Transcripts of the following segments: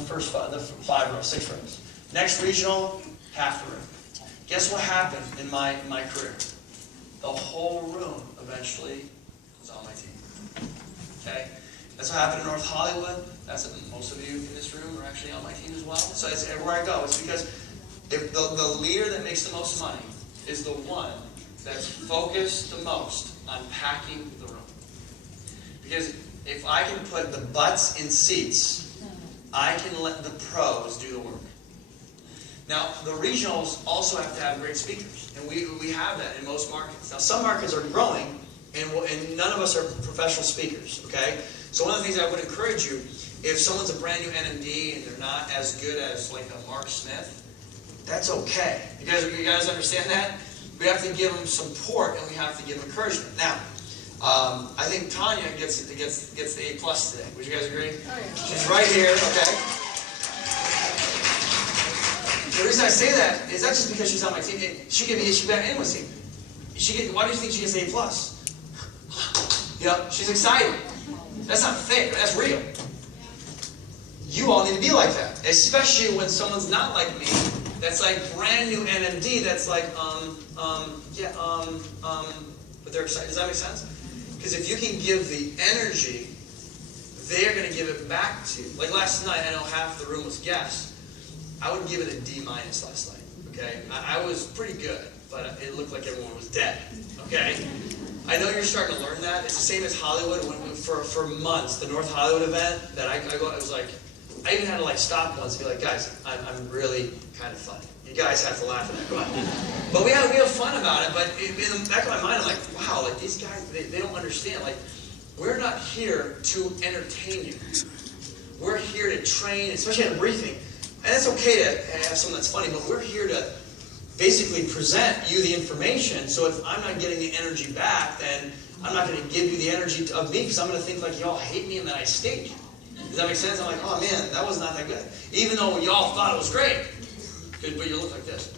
first the 5 rows, 6 rows. Next regional, half the room. Guess what happened in my career? The whole room eventually was on my team. Okay? That's what happened in North Hollywood. That's most of you in this room are actually on my team as well. So it's, everywhere I go, it's because if the leader that makes the most money is the one that's focused the most on packing the room. Because if I can put the butts in seats, I can let the pros do the work. Now, the regionals also have to have great speakers, and we have that in most markets. Now, some markets are growing, and none of us are professional speakers, okay? So one of the things I would encourage you, if someone's a brand new NMD and they're not as good as like a Mark Smith, that's okay. You guys understand that? We have to give them support, and we have to give them encouragement. Now, I think Tanya gets the A+ today. Would you guys agree? Oh, yeah. She's right here, okay? The reason I say that is not just because she's on my team. She could be on anyone's team. Why do you think she gets A+? You know, she's excited. That's not fake. That's real. You all need to be like that, especially when someone's not like me. That's like brand new NMD. That's like but they're excited. Does that make sense? Because if you can give the energy, they're going to give it back to you. Like last night, I know half the room was guests. I would give it a D- last night. Okay, I was pretty good, but it looked like everyone was dead. Okay, I know you're starting to learn that. It's the same as Hollywood. For months, the North Hollywood event that I go, I was like, I even had to like stop once and be like, guys, I'm really kind of funny. You guys have to laugh at that. Go ahead. But we have fun about it. But in the back of my mind, I'm like, wow, like these guys, they don't understand. Like, we're not here to entertain you. We're here to train, especially at a briefing. And it's okay to have something that's funny, but we're here to basically present you the information. So if I'm not getting the energy back, then I'm not going to give you the energy of me, because I'm going to think like y'all hate me and that I stayed. Does that make sense? I'm like, oh man, that was not that good. Even though y'all thought it was great. But you look like this.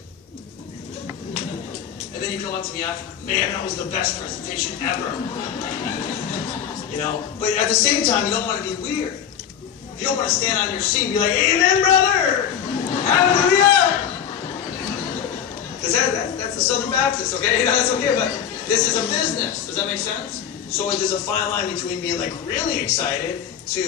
And then you come up to me after, man, that was the best presentation ever. You know? But at the same time, you don't want to be weird. You don't want to stand on your seat and be like, amen, brother! Hallelujah! Because that's the Southern Baptist, okay? You know, that's okay, but this is a business. Does that make sense? So there's a fine line between being like really excited to,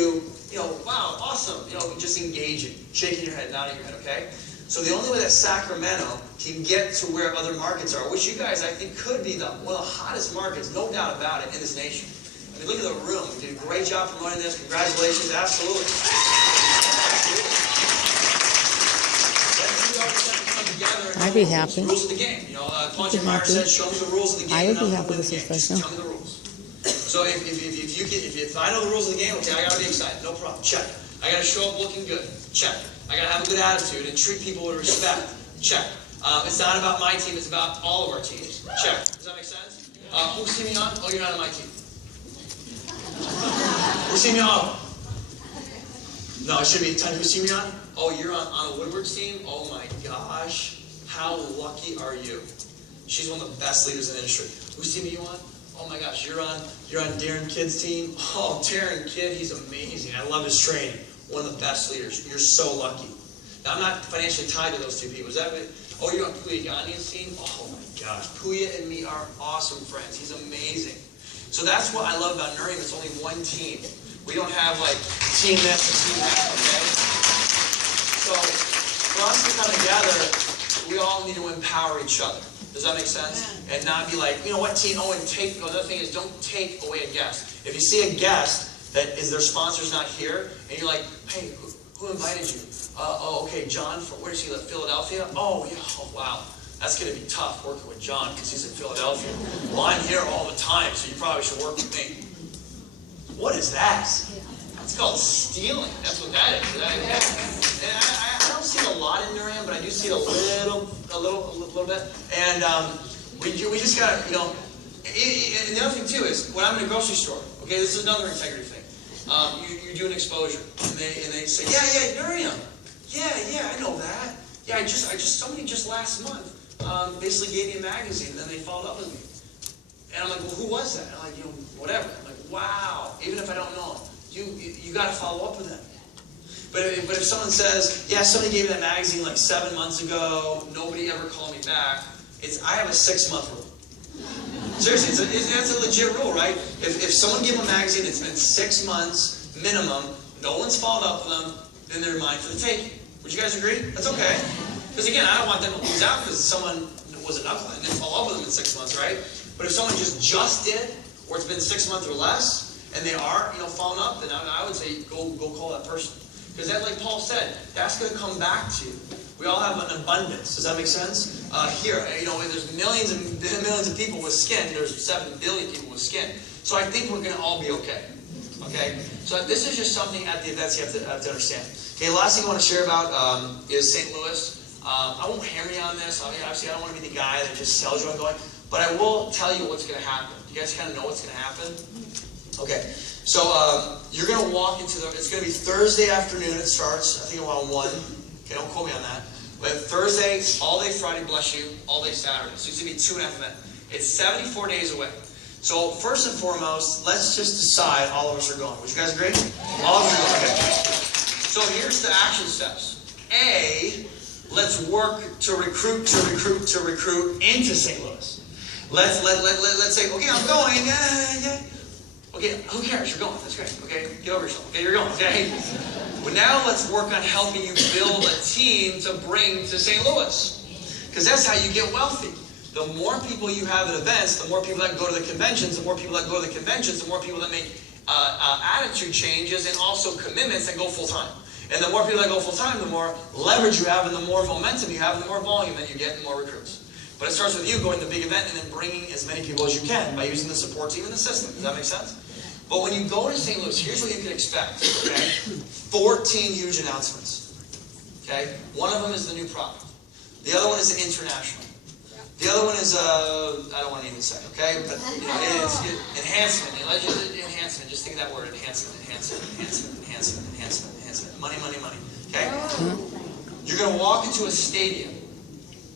you know, wow, awesome, you know, just engaging, shaking your head, nodding your head, okay? So the only way that Sacramento can get to where other markets are, which you guys I think could be one of the hottest markets, no doubt about it, in this nation. I mean, look at the room. We did a great job promoting this. Congratulations, absolutely. I'd be happy. Rules of the game. You know, Poncho Meyer said, "Show me the rules of the game." I would be happy with this first. Tell me the rules. So if I know the rules of the game, okay, I gotta be excited. No problem. Check. I gotta show up looking good. Check. I gotta have a good attitude and treat people with respect. Check. It's not about my team. It's about all of our teams. Check. Does that make sense? Who's see me on? Oh, you're not on my team. Who's see me on? No, it should be time. Who's see me on? Oh, you're on Woodward's team? Oh my gosh. How lucky are you? She's one of the best leaders in the industry. Who's team are you on? Oh my gosh, you're on Darren Kidd's team? Oh, Darren Kidd, he's amazing. I love his training. One of the best leaders. You're so lucky. Now, I'm not financially tied to those two people. Is that it? Oh, you're on Puya Gandhi's team? Oh my gosh. Puya and me are awesome friends. He's amazing. So that's what I love about Nerium. It's only one team. We don't have like team this and team that, okay? So for us to come together, we all need to empower each other. Does that make sense? Yeah. And not be like, you know what, team, oh, and take, the other thing is don't take away a guest. If you see a guest that is their sponsor's not here, and you're like, hey, who invited you? Oh, okay, John, where does he live? Philadelphia? Oh, yeah, oh, wow. That's going to be tough working with John because he's in Philadelphia. Well, I'm here all the time, so you probably should work with me. What is that? It's called stealing. That's what that is. And I don't see it a lot in Nerium, but I do see it a little bit. And we just got to, you know, and the other thing too is when I'm in a grocery store. Okay, this is another integrity thing. You do an exposure, and they say, yeah, Nerium. Yeah, I know that. Yeah, somebody just last month basically gave me a magazine, and then they followed up with me. And I'm like, well, who was that? And I'm like, whatever. I'm like, wow. Even if I don't know them, you got to follow up with them. But if someone says, yeah, somebody gave me that magazine like 7 months ago, nobody ever called me back, I have a 6-month rule. Seriously, that's a legit rule, right? If someone gave them a magazine that's been 6 months minimum, no one's followed up with them, then they're mine for the taking. Would you guys agree? That's okay. Because again, I don't want them to lose out because someone was a knucklehead and didn't follow up with them in 6 months, right? But if someone just did, or it's been 6 months or less, and they are, following up, then I would say go call that person. Because that, like Paul said, that's going to come back to you. We all have an abundance. Does that make sense? Here, there's millions and millions of people with skin. There's 7 billion people with skin. So I think we're going to all be okay. Okay? So this is just something at the events you have to understand. Okay, last thing I want to share about is St. Louis. I won't hammer you on this. Obviously, I don't want to be the guy that just sells you on going. But I will tell you what's going to happen. Do you guys kind of know what's going to happen? Okay. So you're going to walk into it's going to be Thursday afternoon. It starts, I think, around 1. Okay, don't quote me on that. But Thursday, all day Friday, bless you, all day Saturday. So it's going to be 2.5 events. It's 74 days away. So first and foremost, let's just decide all of us are going. Would you guys agree? All of us are going. Okay. So here's the action steps. A, let's work to recruit into St. Louis. Let's say, okay, I'm going. Yeah. Okay, who cares? You're going. That's great. Okay, get over yourself. Okay, you're going. Okay. Well, now let's work on helping you build a team to bring to St. Louis, because that's how you get wealthy. The more people you have at events, the more people that go to the conventions, the more people that go to the conventions, the more people that make attitude changes and also commitments that go full time. And the more people that go full time, the more leverage you have, and the more momentum you have, and the more volume that you get, and more recruits. But it starts with you going to the big event and then bringing as many people as you can by using the support team and the system. Does that make sense? But when you go to St. Louis, here's what you can expect. Okay? 14 huge announcements. Okay? One of them is the new product. The other one is the international. The other one is I don't want to even say. Okay? But it's enhancement. Enhancement. Just think of that word. Enhancement. Money. Okay? You're going to walk into a stadium.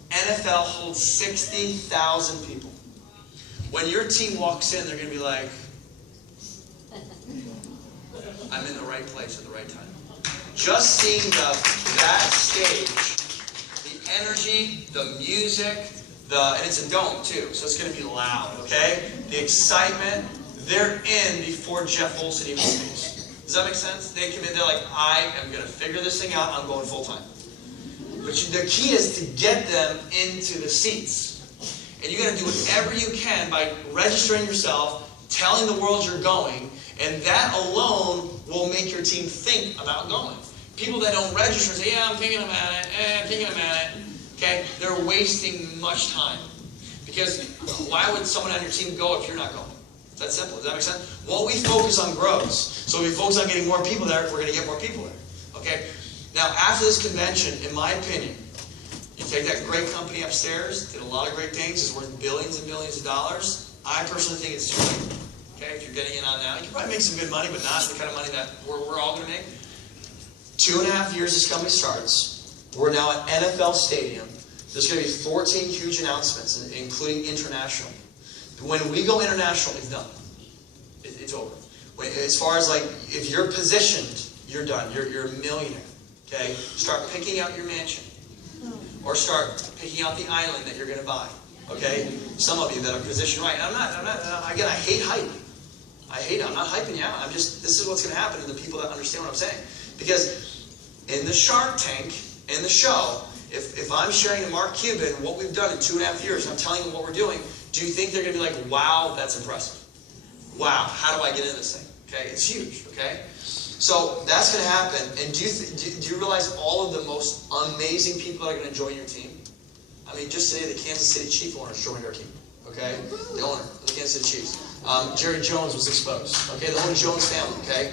NFL holds 60,000 people. When your team walks in, they're going to be like, I'm in the right place at the right time. Just seeing that stage, the energy, the music, and it's a dome too, so it's going to be loud, okay? The excitement, they're in before Jeff Olson even speaks. Does that make sense? They come in, they're like, I am going to figure this thing out, I'm going full time. But the key is to get them into the seats. And you got to do whatever you can by registering yourself, telling the world you're going, and that alone will make your team think about going. People that don't register and say, yeah, I'm thinking about it, okay, they're wasting much time. Because why would someone on your team go if you're not going? It's that simple. Does that make sense? What we focus on grows. So if we focus on getting more people there, we're going to get more people there. Okay? Now, after this convention, in my opinion, you take that great company upstairs, did a lot of great things, is worth billions and billions of dollars. I personally think it's too late. Okay, if you're getting in on now, you can probably make some good money, but not the kind of money that we're all going to make. 2.5 years this company starts. We're now at NFL Stadium. There's going to be 14 huge announcements, including international. When we go international, it's done. It's over. As far as if you're positioned, you're done. You're a millionaire. Okay? Start picking out your mansion. Or start picking out the island that you're going to buy. Okay? Some of you that are positioned right. Again, I hate hype. I'm not hyping you out. This is what's going to happen to the people that understand what I'm saying. Because in the Shark Tank, in the show, if I'm sharing to Mark Cuban what we've done in 2.5 years, and I'm telling them what we're doing, do you think they're going to be like, wow, that's impressive? Wow, how do I get in this thing? Okay? It's huge. Okay? So that's going to happen. And do you realize all of the most amazing people that are going to join your team? I mean, just today, the Kansas City Chiefs owners joined our team. Okay? The owner of the Kansas City Chiefs. Jerry Jones was exposed. Okay? The whole Jones family. Okay?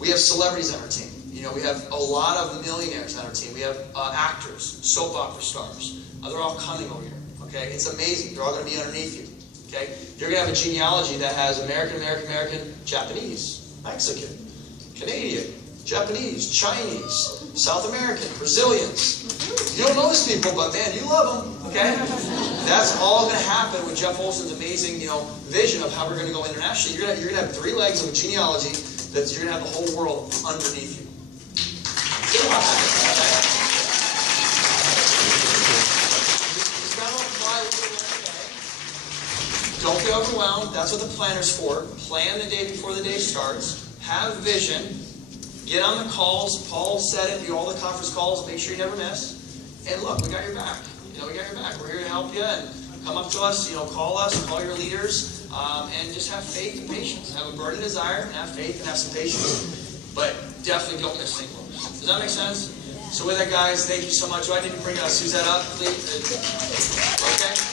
We have celebrities on our team. We have a lot of millionaires on our team. We have actors, soap opera stars. They're all coming over here. Okay? It's amazing. They're all going to be underneath you. Okay? You're going to have a genealogy that has American, Japanese, Mexican, Canadian, Japanese, Chinese, South American, Brazilians. You don't know these people, but man, you love them. Okay? That's all going to happen with Jeff Olson's amazing, vision of how we're going to go internationally. You're going to have 3 legs of a genealogy that you're going to have the whole world underneath you. about that. Okay? Just kind of apply what we learned today. Don't get overwhelmed. That's what the planner's for. Plan the day before the day starts. Have vision. Get on the calls. Paul said it. Do all the conference calls. Make sure you never miss. And look, we got your back. We got your back. We're here to help you. And come up to us. Call us. Call your leaders. And just have faith and patience. Have a burning desire and have faith and have some patience. But definitely don't miss St. Louis. Does that make sense? So with that, guys, thank you so much. Do I need to bring Suzette up, please? Okay.